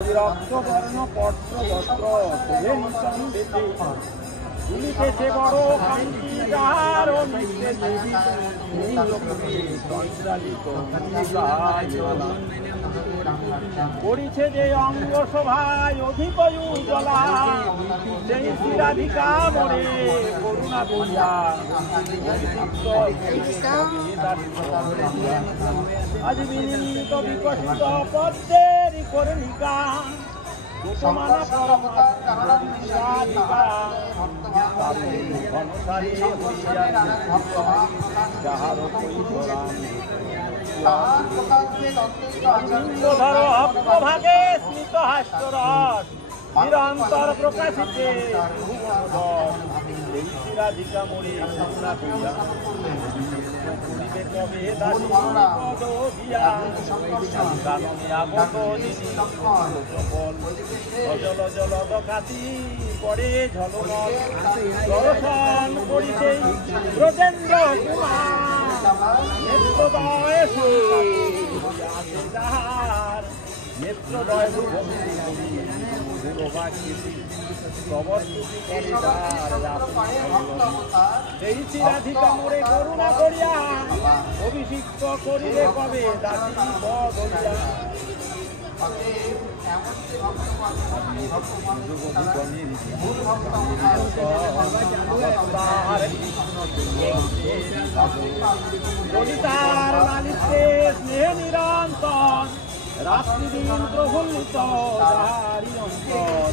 রক্তবর্ণ পত্র বস্ত্র শোভে নিতম বেশে ভুলিতেছে বড় কান্তি যাহার নিত্যে দেবী সঞ্চালিত করিছে যে অঙ্গ সভায় অধিক উজ্জ্বলা সেই শিরাধিকা মরে করুণা করিয়া আজ বিনীত বিকশিত পদ্মের কর্ণিকা গোপমানা পরমাধিকা অনুসারী যাহার ধর অপ্রভাগে স্মিত হাস্যরস নিরন্তর প্রকাশিতে শিরাধিকা মরে করুণা করিয়া কবে দাসী পদ দিয়া কাননে আগত জল জল দকাতি পড়ে ঝলমল দর্শন করিতে ব্রজেন্দ্র কুমার নেত্রদয় যাহার নেত্রদয় সেই শিরাধিকা মোরে করুণা করিয়া অভিষিক্ত করিলে কবে দাসী পদিয়া ললিতার লালিতে স্নেহ নিরন্তর রাত্রি দিন প্রফুল্লিত যাহারি অন্তর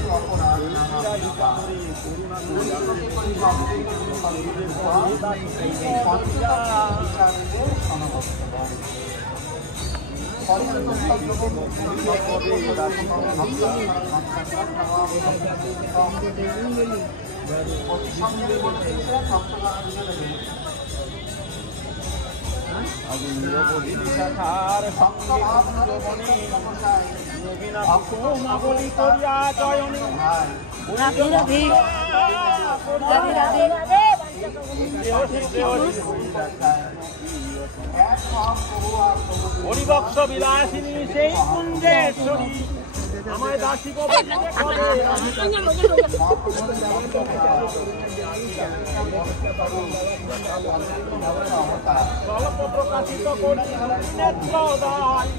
বলি করিয়া জয়নী হরিবক্ষ বিলাসিনী সেই কুঞ্জেশ্বরী আমায় দাসী স্বল্প প্রকাশিত করি নেত্রদয়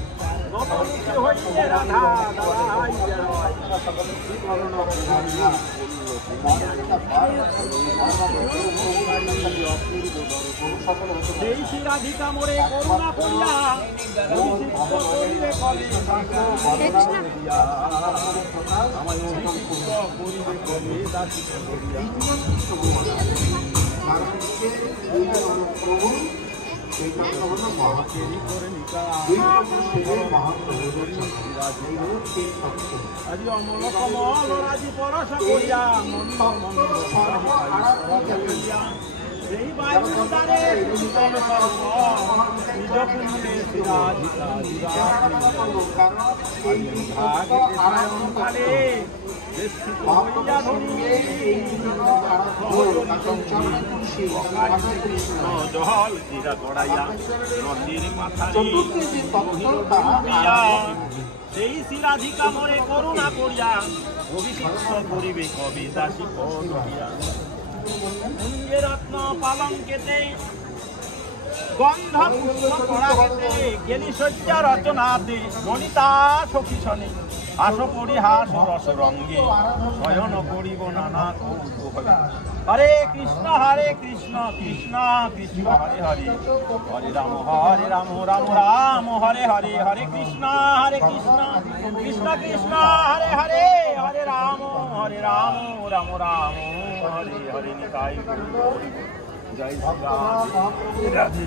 হইলে রাধা সেই শিরাধিকা মোরে করুণা করিয়া করিলে কবে দাসী আজি অমল কমল রাজি পরশ করিয়া সেই বায়ুদারে নিজ পুণ্যে জল জিরা গড়াইয়া নদীর মাথায় সেই শিরাধিকা মোরে করুণা করিয়া অভিষিক্ত করিবে কবে দাসী পদিয়া কুঞ্জে রত্ন পালঙ্কেতে গন্ধ পুষ্প করাতে গেলি শয্যা রচনাতে ললিতা সখী শনি আস পরিহাস রস রঙ্গে শয়ন করিব নানা কৌতুক হরে কৃষ্ণ কৃষ্ণ কৃষ্ণ হরে হরে হরে রাম রাম রাম হরে হরে হরে কৃষ্ণ কৃষ্ণ কৃষ্ণ হরে হরে হরে রাম রাম রাম হরে হরে নিতাই জয় শ্রী রাধে